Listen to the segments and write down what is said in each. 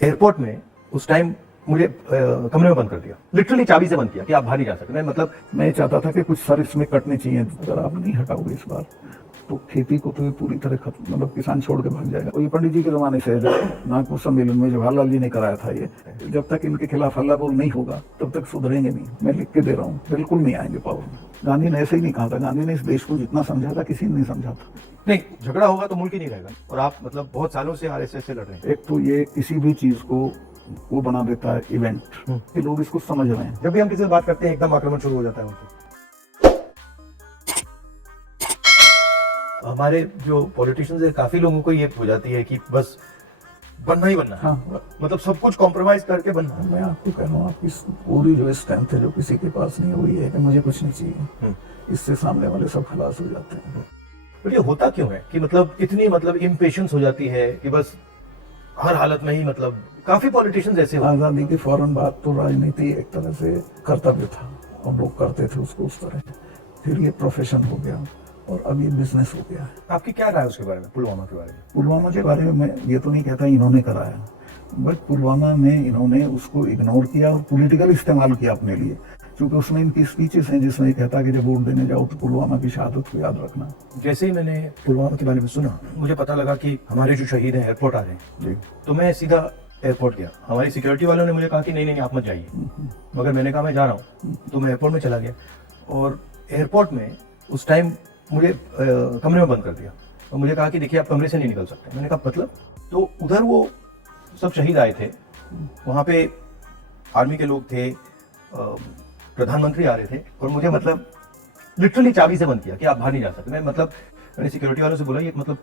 Airport में उस time मुझे कमरे में बंद कर दिया, लिटरली चाबी से बंद किया कि आप बाहर नहीं जा सकते। मैं मतलब मैं चाहता था कि कुछ सर इसमें कटने चाहिए, अगर आप नहीं हटाओगे इस बार तो खेती को तो ये पूरी तरह खत्म, मतलब किसान छोड़ के भाग जाएगा। और ये पंडित जी के जमाने से है, नागपुर सम्मेलन में जवाहरलाल जी ने कराया था ये, जब तक इनके खिलाफ हल्ला बोल नहीं होगा तब तक सुधरेंगे नहीं। मैं लिख के दे रहा हूँ, बिल्कुल नहीं आएंगे पावर में। गांधी ने ऐसे ही नहीं कहा था, गांधी ने इस देश को जितना समझा था किसी ने नहीं समझा था। नहीं, झगड़ा होगा तो मुल्क ही नहीं रहेगा। और आप मतलब बहुत सालों से आरएसएस से लड़ रहे हैं। एक तो ये किसी भी चीज को वो बना देता है इवेंट कि लोग इसको समझ रहे हैं। जब भी हम किसी से बात करते हैं एकदम आक्रमण शुरू हो जाता है उनका। हमारे जो पॉलिटिशियंस है, काफी लोगों को ये हो जाती है कि बस बनना ही बनना है। हाँ, मतलब सब कुछ कॉम्प्रोमाइज करके बनना है। मैं आपको कह रहा हूँ, आपकी पूरी जो स्ट्रेंथ है जो किसी के पास नहीं है, वो ये है कि मुझे कुछ नहीं चाहिए, इससे सामने वाले सब खलास हो जाते हैं। बट ये होता क्यों है कि मतलब इतनी मतलब इम्पेशंस हो जाती है कि बस हर हालत में ही मतलब काफी पॉलिटिशियंस ऐसे होते हैं। आजादी के फौरन बाद तो राजनीति एक तरह से कर्तव्य था और लोग करते थे उसको उस तरह, फिर ये प्रोफेशन हो गया और अब ये बिजनेस हो गया है। आपकी क्या राय है उसके बारे में, पुलवामा के बारे में? पुलवामा के बारे में मैं ये तो नहीं कहता इन्होंने कराया, बट पुलवामा में इन्होंने उसको इग्नोर किया और पॉलिटिकल इस्तेमाल किया अपने लिए, क्योंकि उसमें इनकी स्पीचेस हैं जिसमें कहता कि जब वोट देने जाओ तो पुलवामा की शहादत को याद रखना। जैसे ही मैंने पुलवामा के बारे में सुना, मुझे पता लगा कि हमारे जो शहीद हैं एयरपोर्ट आ रहे हैं जी, तो मैं सीधा एयरपोर्ट गया। हमारी सिक्योरिटी वालों ने मुझे कहा कि नहीं नहीं आप मत जाइए, मगर मैंने कहा मैं जा रहा हूँ, तो मैं एयरपोर्ट में चला गया। और एयरपोर्ट में उस टाइम मुझे कमरे में बंद कर दिया और मुझे कहा कि देखिए आप कमरे से नहीं निकल सकते। मैंने कहा मतलब? तो उधर वो सब शहीद आए थे, वहाँ पे आर्मी के लोग थे, प्रधानमंत्री आ रहे थे, और मुझे मतलब लिटरली चाबी से बंद किया कि आप बाहर नहीं जा सकते। मैं मतलब मैंने सिक्योरिटी वालों से बोला ये मतलब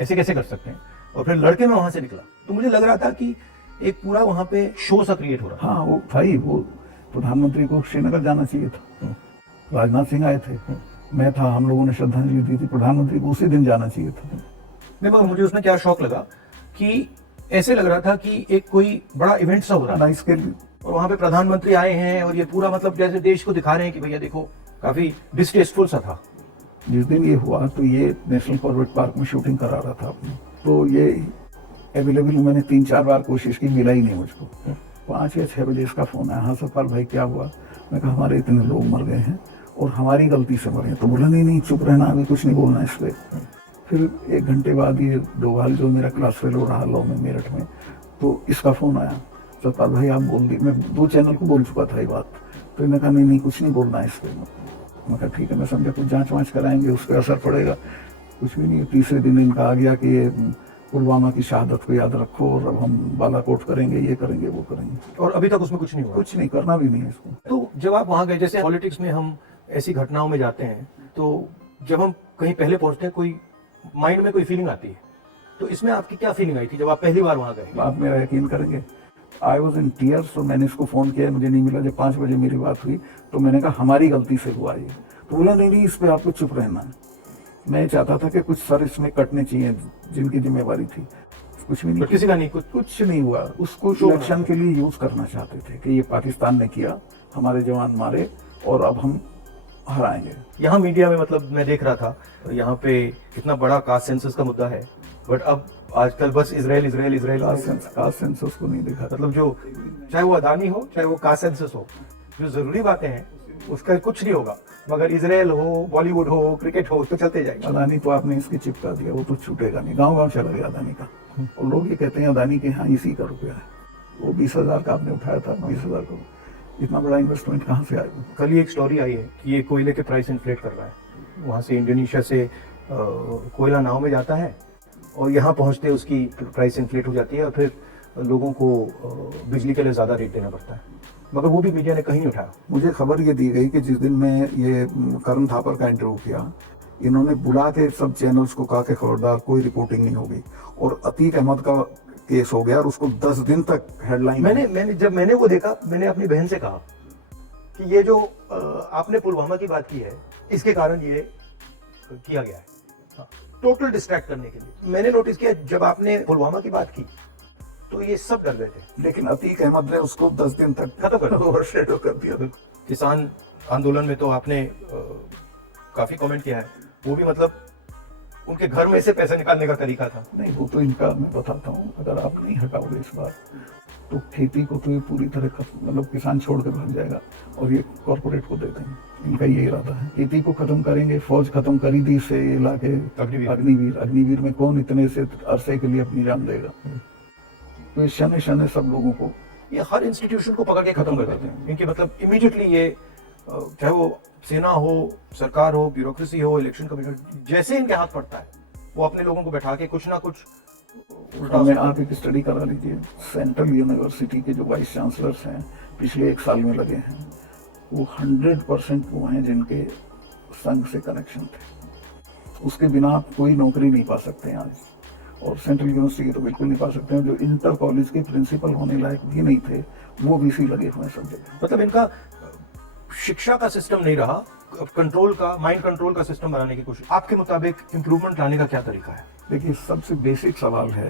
ऐसे कैसे कर सकते हैं, और फिर लड़के मैं वहां से निकला तो मुझे लग रहा था कि एक पूरा वहां पे शो सा क्रिएट हो रहा। हाँ वो भाई, वो प्रधानमंत्री को श्रीनगर जाना चाहिए था, राजनाथ सिंह आए थे, मैं था, हम लोगों ने श्रद्धांजलि दी थी, प्रधानमंत्री को उसी दिन जाना चाहिए था। नहीं, मगर मुझे उसमें क्या शौक लगा कि ऐसे लग रहा था कि एक कोई बड़ा इवेंट सा हो रहा ना है इसके और वहां पे प्रधानमंत्री आए हैं और ये पूरा मतलब जैसे देश को दिखा रहे हैं कि भैया देखो, काफी डिस्टेस्टफुल सा था। जिस दिन ये हुआ तो ये नेशनल कॉर्बेट पार्क में शूटिंग करा रहा था अपनी, तो ये अवेलेबल मैंने 3-4 बार कोशिश की, मिला ही नहीं मुझको। 5 या 6 बजे इसका फोन आया, हाँ सतपाल भाई क्या हुआ? मैं कहा हमारे इतने लोग मर गए हैं और हमारी गलती से मरे। तो बोला नहीं नहीं चुप रहना, अभी कुछ नहीं बोलना इस पर। फिर 1 घंटे बाद ये डोभाल जो मेरा क्लास फेलो रहा लॉ में मेरठ में, तो इसका फोन आया, सतपाल भाई आप बोल दी। मैं 2 चैनल को बोल चुका था ये बात, तो इन्होंने कहा नहीं नहीं कुछ नहीं बोलना है इस पर। मैं कहा ठीक है, मैं समझा कुछ जांच वाँच कराएंगे उस पर असर पड़ेगा, कुछ भी नहीं। तीसरे दिन इनका आ गया कि ये पुलवामा की शहादत को याद रखो और अब हम बालाकोट करेंगे, ये करेंगे, वो करेंगे। और अभी तक उसमें कुछ नहीं हुआ? कुछ नहीं, करना भी नहीं है इसको। तो जब आप वहां गए, जैसे पॉलिटिक्स में हम ऐसी घटनाओं में जाते हैं, तो जब हम कहीं पहले पहुंचते हैं कोई माइंड में कोई फीलिंग आती है, तो इसमें आपकी क्या फीलिंग आई थी जब आप पहली बार वहां गए? आप मेरा यकीन करेंगे, आई वॉज इन टीयर्स। तो मैंने इसको फोन किया, मुझे नहीं मिला। जब 5 बजे मेरी बात हुई तो मैंने कहा हमारी गलती से हुआ ये। तो बोला नहीं नहीं इस पर आपको चुप रहना है। मैं चाहता था कि कुछ सर इसमें कटने चाहिए जिनकी जिम्मेवारी थी, कुछ भी नहीं, किसी का नहीं, कुछ नहीं हुआ। उसको इलेक्शन के लिए यूज करना चाहते थे कि ये पाकिस्तान ने किया, हमारे जवान मारे और अब हम हराएंगे। यहाँ मीडिया में मतलब मैं देख रहा था, यहाँ पे इतना बड़ा कास्ट सेंसस का मुद्दा है, बट अब आजकल बस Israel Israel Israel. Caste census को नहीं देखा, मतलब जो चाहे वो अदानी हो चाहे वो कास्ट सेंसस हो, जो जरूरी बातें हैं उसका कुछ नहीं होगा, मगर इजराइल हो, बॉलीवुड हो, क्रिकेट हो, तो चलते जाएगा। अदानी तो आपने इसकी चिपका दिया, वो तो छूटेगा नहीं, गांव गांव चला गया अदानी का। और लोग ये कहते हैं अदानी के यहाँ इसी का रुपया है, वो 20,000 का आपने उठाया था, 20,000 का इतना बड़ा इन्वेस्टमेंट कहाँ से आएगा? कल ही एक स्टोरी आई है कि ये कोयले के प्राइस इन्फ्लेट कर रहा है, वहाँ से इंडोनेशिया से कोयला नाव में जाता है और यहाँ पहुँचते उसकी प्राइस इन्फ्लेट हो जाती है और फिर लोगों को बिजली के लिए ज़्यादा रेट देना पड़ता है, मगर वो भी मीडिया ने कहीं नहीं उठाया। मुझे खबर ये दी गई कि जिस दिन मैं ये करण थापर का इंटरव्यू किया, इन्होंने बुला के सब चैनल्स को कहा कि खबरदार कोई रिपोर्टिंग नहीं होगी, और अतीक अहमद का केस हो गया और उसको 10 दिन तक हेडलाइन। मैंने जब मैंने वो देखा, मैंने अपनी बहन से कहा कि ये जो आपने पुलवामा की बात की है, इसके कारण ये किया गया है, टोटल डिस्ट्रैक्ट करने के लिए। मैंने नोटिस किया जब आपने पुलवामा की बात की तो ये सब कर रहे थे, लेकिन अतीक अहमद ने उसको 10 दिन तक खत्म कर दिया, ओवरशैडो कर दिया। किसान आंदोलन में तो आपने काफी कमेंट किया है, वो भी मतलब उनके घर में से पैसे निकालने का तरीका था। नहीं, वो तो इनका मैं बताता हूँ, अगर आप नहीं हटाओगे इस बार तो खेती को तो ये पूरी तरह खत्म, मतलब किसान छोड़ कर भाग जाएगा और ये कॉर्पोरेट को दे देंगे। इनका ये इरादा है, खेती को खत्म करेंगे, फौज खत्म करी दी से ला के अग्निवीर में कौन इतने से अरसे के लिए अपनी जान देगा। तो ये शने शने सब लोगों को, ये हर इंस्टीट्यूशन को पकड़ के खत्म कर देते हैं, क्योंकि मतलब इमीडिएटली ये चाहे वो सेना हो, सरकार हो, ब्यूरोक्रेसी हो, इलेक्शन कमीशन, जैसे इनके हाथ पड़ता है वो अपने लोगों को बैठा के कुछ ना कुछ उल्टा। हमें आप एक स्टडी करा लीजिए, सेंट्रल यूनिवर्सिटी के जो वाइस चांसलर्स हैं पिछले 1 साल में लगे हैं, वो 100% वो हैं जिनके संघ से कनेक्शन थे। उसके बिना आप कोई नौकरी नहीं पा सकते हैं आज, और सेंट्रल यूनिवर्सिटी तो बिल्कुल नहीं पा सकते हैं। जो इंटर कॉलेज के प्रिंसिपल होने लायक भी नहीं थे वो VC लगे हुए हैं सब जगह। मतलब इनका शिक्षा का सिस्टम नहीं रहा, कंट्रोल का, माइंड कंट्रोल का सिस्टम बनाने की कोशिश। आपके मुताबिक इम्प्रूवमेंट लाने का क्या तरीका है? देखिए, सबसे बेसिक सवाल है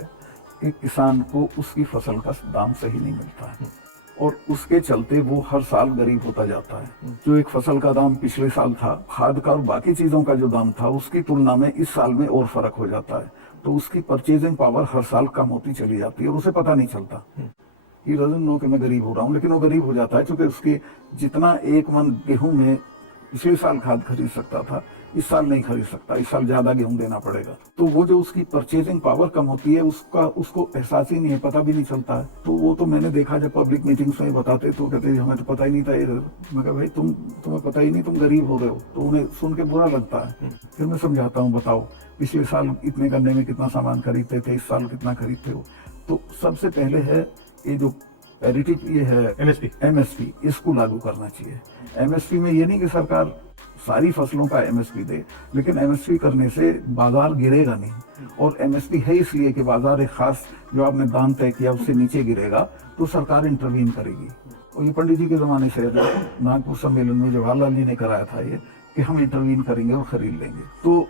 कि किसान को उसकी फसल का दाम सही नहीं मिलता है और उसके चलते वो हर साल गरीब होता जाता है। जो एक फसल का दाम पिछले साल था, खाद का और बाकी चीजों का जो दाम था, उसकी तुलना में इस साल में और फर्क हो जाता है। तो उसकी परचेजिंग पावर हर साल कम होती चली जाती है और उसे पता नहीं चलता। He doesn't know कि मैं गरीब हो रहा हूँ, लेकिन वो गरीब हो जाता है क्योंकि उसके जितना 1 मन गेहूं में पिछले साल खाद खरीद सकता था, इस साल नहीं खरीद सकता, इस साल ज्यादा गेहूं देना पड़ेगा। तो वो जो उसकी परचेजिंग पावर कम होती है उसको एहसास ही नहीं है, पता भी नहीं चलता है। तो वो तो मैंने देखा जब पब्लिक मीटिंग्स में बताते तो कहते हमें तो पता ही नहीं था। मैं कहा भाई तुम्हें पता ही नहीं, तुम गरीब हो रहे हो। तो उन्हें सुन के बुरा लगता है। फिर मैं समझाता हूँ, बताओ पिछले साल इतने गन्ने में कितना सामान खरीदते थे, इस साल कितना खरीदते हो। तो सबसे पहले है ये जो पैरिटी, ये है MSP, इसको लागू करना चाहिए। MSP में ये नहीं कि सरकार सारी फसलों का MSP दे, लेकिन MSP करने से बाजार गिरेगा नहीं। और MSP है इसलिए कि बाजार एक खास जो आपने दाम तय किया उससे नीचे गिरेगा तो सरकार इंटरवीन करेगी। और ये पंडित जी के जमाने से नागपुर सम्मेलन में जवाहरलाल जी ने कराया था ये कि हम इंटरवीन करेंगे और खरीद लेंगे। तो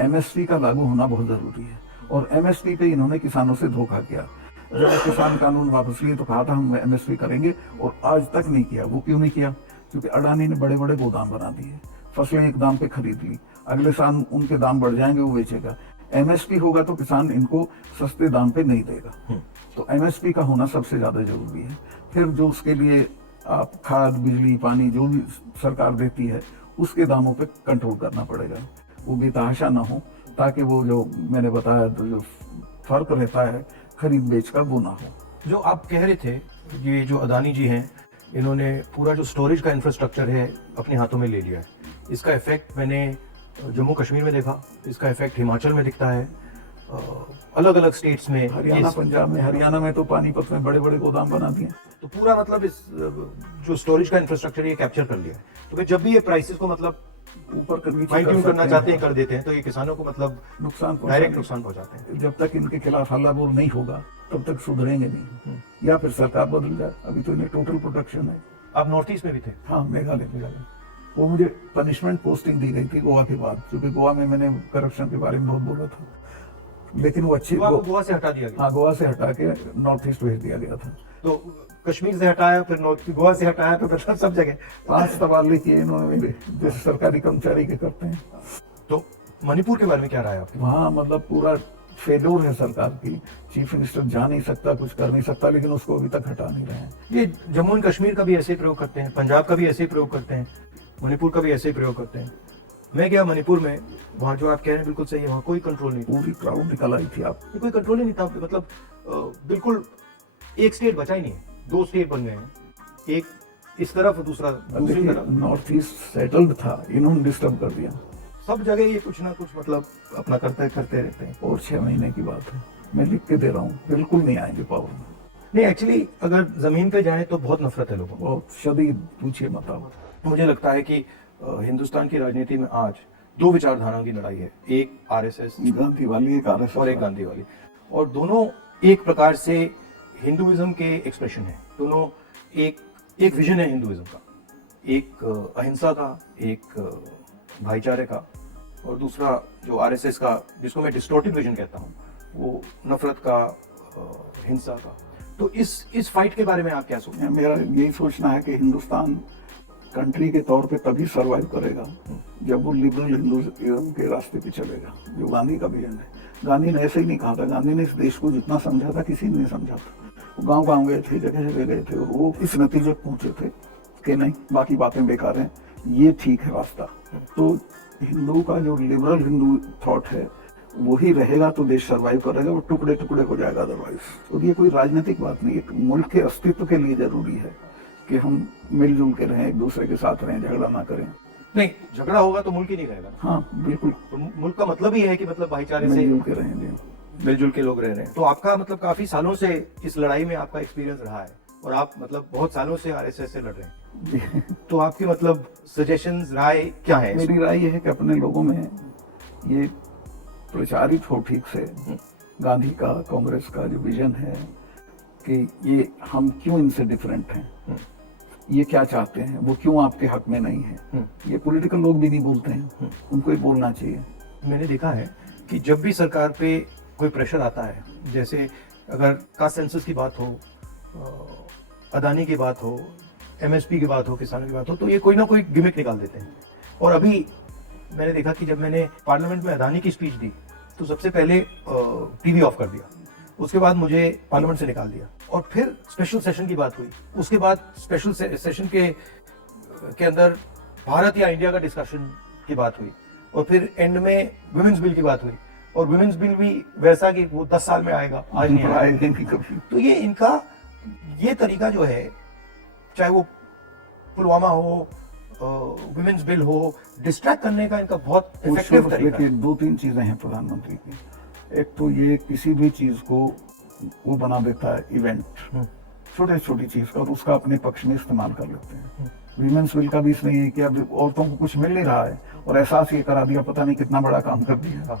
MSP का लागू होना बहुत जरूरी है। और MSP पे इन्होंने किसानों से धोखा किया। जब किसान कानून वापस लिए तो कहा था हम MSP करेंगे, और आज तक नहीं किया। वो क्यों नहीं किया? क्योंकि अडानी ने बड़े बड़े गोदाम बना दिए, फसलें एक दाम पे खरीद ली, अगले साल उनके दाम बढ़ जाएंगे, वो बेचेगा। MSP होगा तो किसान इनको सस्ते दाम पे नहीं देगा। तो MSP का होना सबसे ज्यादा जरूरी है। फिर जो उसके लिए आप खाद, बिजली, पानी जो भी सरकार देती है उसके दामों पे कंट्रोल करना पड़ेगा, वो बेतहाशा ना हो, ताकि वो जो मैंने बताया तो जो फर्क रहता है खरीद बेच का वो ना हो। जो आप कह रहे थे, ये जो अदानी जी हैं, इन्होंने पूरा जो स्टोरेज का इंफ्रास्ट्रक्चर है अपने हाथों में ले लिया है। इसका इफेक्ट मैंने जम्मू कश्मीर में देखा, इसका इफेक्ट हिमाचल में दिखता है, अलग अलग स्टेट्स में, हरियाणा, पंजाब में। हरियाणा में तो पानीपत में बड़े बड़े गोदाम बना दिए। तो पूरा मतलब इस जो स्टोरेज का इंफ्रास्ट्रक्चर ये कैप्चर कर लिया है। तो फिर जब भी ये प्राइसेस को मतलब ऊपर करना चाहते हैं, कर देते हैं, तो ये किसानों को मतलब डायरेक्ट नुकसान पहुंचाते हैं। जब तक इनके खिलाफ हल्ला बोल नहीं होगा तब तक सुधरेंगे नहीं, या फिर सरकार बदल जाए। अभी तो इन्हें टोटल प्रोटेक्शन है। आप नॉर्थ ईस्ट में भी थे? हाँ, मेघालय। वो मुझे पनिशमेंट पोस्टिंग दी गई थी गोवा के बाद, क्योंकि गोवा में मैंने करप्शन के बारे में बहुत बोला था। लेकिन वो अच्छी गोवा से हटा दिया गया। हाँ, गोवा से हटा के नॉर्थ ईस्ट भेज दिया गया था। तो कश्मीर से हटाया, फिर गोवा से हटाया, तो मतलब सब जगह 5 तबादले किए इन्होंने मेरे, जैसे सरकारी कर्मचारी के करते हैं। तो मणिपुर के बारे में क्या राय है आपकी? वहाँ मतलब पूरा फेल्योर है सरकार की। चीफ मिनिस्टर जा नहीं सकता, कुछ कर नहीं सकता, लेकिन उसको अभी तक हटा नहीं रहे हैं। ये जम्मू एंड कश्मीर का भी ऐसे ही प्रयोग करते हैं, पंजाब का भी ऐसे ही प्रयोग करते हैं, मणिपुर का भी ऐसे ही प्रयोग करते हैं। मैं गया मणिपुर में, वहाँ जो आप कह रहे हैं बिल्कुल सही है, वहाँ कोई कंट्रोल नहीं, पूरी क्राउड निकल आई थी। आप कोई कंट्रोल ही नहीं था, मतलब बिल्कुल एक स्टेट बचा ही नहीं है, 2 स्टेट बन गए हैं, एक इस तरफ दूसरा दूसरी तरफ। नॉर्थ ईस्ट सेटल्ड था, इन्होंने डिस्टर्ब कर दिया। सब जगह ये कुछ ना कुछ मतलब अपना करते रहते हैं। और 6 महीने की बात है, मैं लिख के दे रहा हूँ, बिल्कुल नहीं आएंगे पावर में। नहीं, एक्चुअली अगर जमीन पे जाए तो बहुत नफरत है लोगों को, बहुत शदीद, पूछिए मत आप। मुझे लगता है कि हिंदुस्तान की राजनीति में आज 2 विचारधाराओं की लड़ाई है, एक RSS गांधी वाली, एक RSS और एक गांधी वाली, और दोनों एक प्रकार से हिंदुइज्म के एक्सप्रेशन है। दोनों एक विजन है हिंदुइज्म का, एक अहिंसा का, एक भाईचारे का, और दूसरा जो RSS का, जिसको मैं डिस्टॉर्टेड विजन कहता हूँ, वो नफरत का, हिंसा का। तो इस फाइट के बारे में आप क्या सोचते हैं? मेरा यही सोचना है कि हिंदुस्तान कंट्री के तौर पे तभी सरवाइव करेगा जब वो लिबरल हिंदुइज्म के रास्ते पे चलेगा, जो गांधी का विजन है। गांधी ने ऐसे ही नहीं कहा था, गांधी ने इस देश को जितना समझा था किसी ने नहीं समझा था। वो गांव गांव गए थे, जगह जगह गए थे, और वो इस नतीजे पर पहुंचे थे कि नहीं, बाकी बातें बेकार हैं, ये ठीक है रास्ता। तो हिंदू का जो लिबरल हिंदू थॉट है वही रहेगा तो देश सरवाइव करेगा, वो टुकड़े टुकड़े हो जाएगा अदरवाइज। तो ये कोई राजनीतिक बात नहीं, एक मुल्क के अस्तित्व के लिए जरूरी है कि हम मिलजुल के रहें, एक दूसरे के साथ रहें, झगड़ा ना करें। नहीं, झगड़ा होगा तो मुल्क ही नहीं रहेगा। हाँ बिल्कुल, तो मुल्क का मतलब ही है कि मतलब भाईचारे से मिलजुल के रहें। मिलजुल के लोग रह रहे हैं। तो आपका मतलब काफी सालों से इस लड़ाई में आपका एक्सपीरियंस रहा है और आप मतलब बहुत सालों से आरएसएस से लड़ रहे हैं। तो आपकी मतलब सजेशंस, राय क्या है? मेरी राय ये है कि अपने लोगों में ये प्रचारित हो ठीक से गांधी का, कांग्रेस का जो विजन है कि ये हम क्यों इनसे डिफरेंट हैं, ये क्या चाहते हैं, वो क्यों आपके हक में नहीं है, ये पॉलिटिकल लोग भी नहीं बोलते हैं, उनको ही बोलना चाहिए। मैंने देखा है कि जब भी सरकार पे कोई प्रेशर आता है, जैसे अगर कास्ट सेंसस की बात हो, अदानी की बात हो, एमएसपी की बात हो, किसानों की बात हो, तो ये कोई ना कोई गिमिक निकाल देते हैं। और अभी मैंने देखा कि जब मैंने पार्लियामेंट में अदानी की स्पीच दी तो सबसे पहले टीवी ऑफ कर दिया, उसके बाद मुझे पार्लियामेंट से निकाल दिया, और फिर स्पेशल सेशन की बात हुई, उसके बाद स्पेशल सेशन के अंदर भारत या इंडिया का डिस्कशन की बात हुई, और फिर एंड में वुमेन्स बिल की बात हुई, और वुमेन्स बिल भी वैसा कि वो 10 साल में आएगा, आज नहीं आएगा। तो ये इनका ये तरीका जो है, चाहे वो पुलवामा हो, वुमेन्स बिल हो, डिस्ट्रैक्ट करने का इनका बहुत इफेक्टिव तरीका है। दो तीन चीजें हैं प्रधानमंत्री की। एक तो ये किसी भी चीज को वो बना देता है इवेंट, छोटे छोटी चीज का, और उसका अपने पक्ष में इस्तेमाल कर लेते हैं। विमेंस बिल का भी इसमें ये कि अब औरतों को कुछ मिल नहीं रहा है और एहसास ये करा दिया, पता नहीं कितना बड़ा काम कर दिया।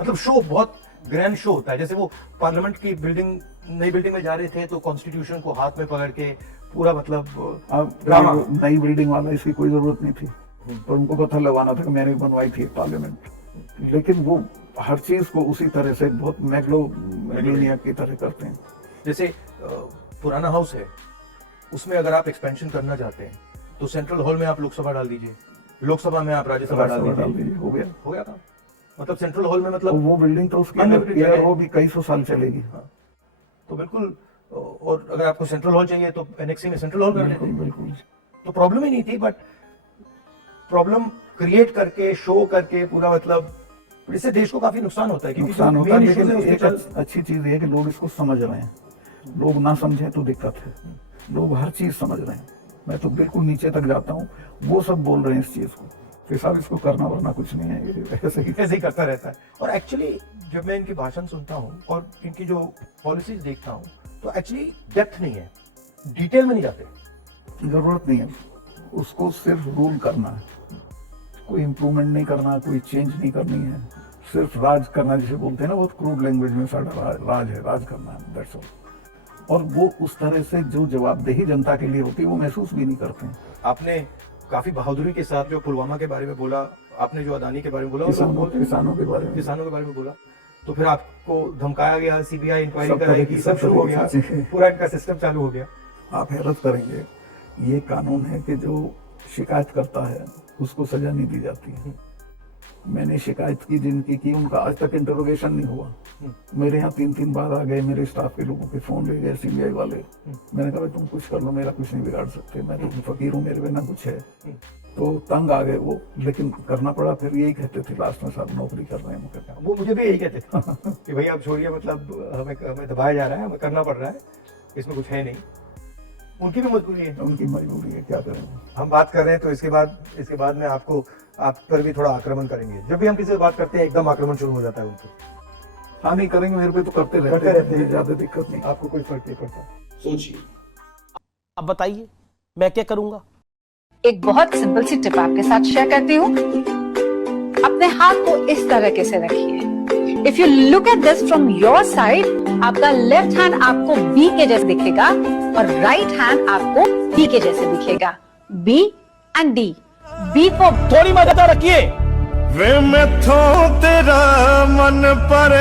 मतलब शो, बहुत ग्रैंड शो होता है। जैसे वो पार्लियामेंट की बिल्डिंग, नई बिल्डिंग में जा रहे थे तो कॉन्स्टिट्यूशन को हाथ में पकड़ के पूरा मतलब ड्रामा। नई बिल्डिंग वाला, इसकी कोई जरूरत नहीं थी, पर उनको पता लगाना था कि मैंने बनवाई थी पार्लियामेंट। लेकिन वो हर चीज को उसी तरह से बहुत मैग्लोमेनिया की तरह करते हैं। जैसे पुराना हाउस है, उसमें अगर आप एक्सपेंशन करना चाहते हैं तो सेंट्रल हॉल में आप लोकसभा डाल दीजिए, लोकसभा में आप राज्यसभा डाल दीजिए, हो गया था। मतलब सेंट्रल हॉल में मतलब वो बिल्डिंग तो उसके अंदर वो भी कई सौ साल चलेगी। तो बिल्कुल, और अगर आपको सेंट्रल हॉल चाहिए तो एनेक्सी में सेंट्रल हॉल कर देते। बिल्कुल, तो प्रॉब्लम ही नहीं थी, बट प्रॉब्लम क्रिएट करके, शो करके पूरा, मतलब इससे देश को काफी नुकसान होता है। नुकसान होता है, लेकिन एक अच्छी चीज ये है कि लोग इसको समझ रहे हैं। लोग ना समझें तो दिक्कत है, लोग हर चीज समझ रहे हैं। मैं तो बिल्कुल नीचे तक जाता हूँ, वो सब बोल रहे हैं इस चीज को कि साहब इसको करना वरना कुछ नहीं है, ऐसे ही करता रहता है। और एक्चुअली जब मैं इनके भाषण सुनता हूँ और इनकी जो पॉलिसीज देखता हूँ तो एक्चुअली डेप्थ नहीं है, डिटेल में नहीं जाते। जरूरत नहीं है, उसको सिर्फ रूल करना है, कोई इम्प्रूवमेंट नहीं करना, कोई चेंज नहीं करनी है, सिर्फ राज करना, जिसे बोलते हैं ना बहुत क्रूड लैंग्वेज में, सारा राज है, राज करना है, दैट्स ऑल। और वो उस तरह से जो जवाबदेही जनता के लिए होती है वो महसूस भी नहीं करते हैं। आपने काफी बहादुरी के साथ जो पुलवामा के बारे में बोला, आपने जो अदानी के बारे में बोला, किसानों के बारे में बोला, तो फिर आपको धमकाया गया, सीबीआई इंक्वायरी कराएगी, सब शुरू हो गया, पूरा इनका सिस्टम चालू हो गया। आप हैरत करेंगे, ये कानून है कि जो शिकायत करता है उसको सजा नहीं दी जाती है। मैंने शिकायत की जिनकी की, उनका आज तक इंटरोगेशन नहीं हुआ। मेरे यहाँ 3-3 बार आ गए, मेरे स्टाफ के लोगों के फोन ले गए सीबीआई वाले। मैंने कहा तुम कुछ कर लो, मेरा कुछ नहीं बिगाड़ सकते, मैं तो फकीर हूँ, मेरे बिना कुछ है। तो तंग आ गए वो, लेकिन करना पड़ा। फिर यही कहते थे लास्ट में, साहब नौकरी कर रहे हैं। वो मुझे भी यही कहते थे कि भाई आप छोड़िए, मतलब हमें दबाया जा रहा है, हमें करना पड़ रहा है, इसमें कुछ है नहीं। उनकी भी मजबूरी है, क्या करें। हम बात कर रहे हैं तो इसके बाद में आप पर भी थोड़ा आक्रमण करेंगे। जब भी हम किसी से बात करते हैं एकदम आक्रमण शुरू हो जाता है उनको। हाँ नहीं करेंगे, मेरे पे तो करते रहते हैं, ज्यादा दिक्कत नहीं, आपको कोई फर्क नहीं पड़ता। सोचिए, अब बताइए मैं क्या करूंगा। एक बहुत सिंपल सी टिप आपके साथ शेयर करती हूँ। अपने हाथ को इस तरीके से रखिए। If you look at this from your side, आपका लेफ्ट हैंड आपको बी के जैसे दिखेगा और राइट हैंड आपको डी के जैसे दिखेगा। B and D. B for थोड़ी मदद रखिए। वे मैथों तेरा मन पर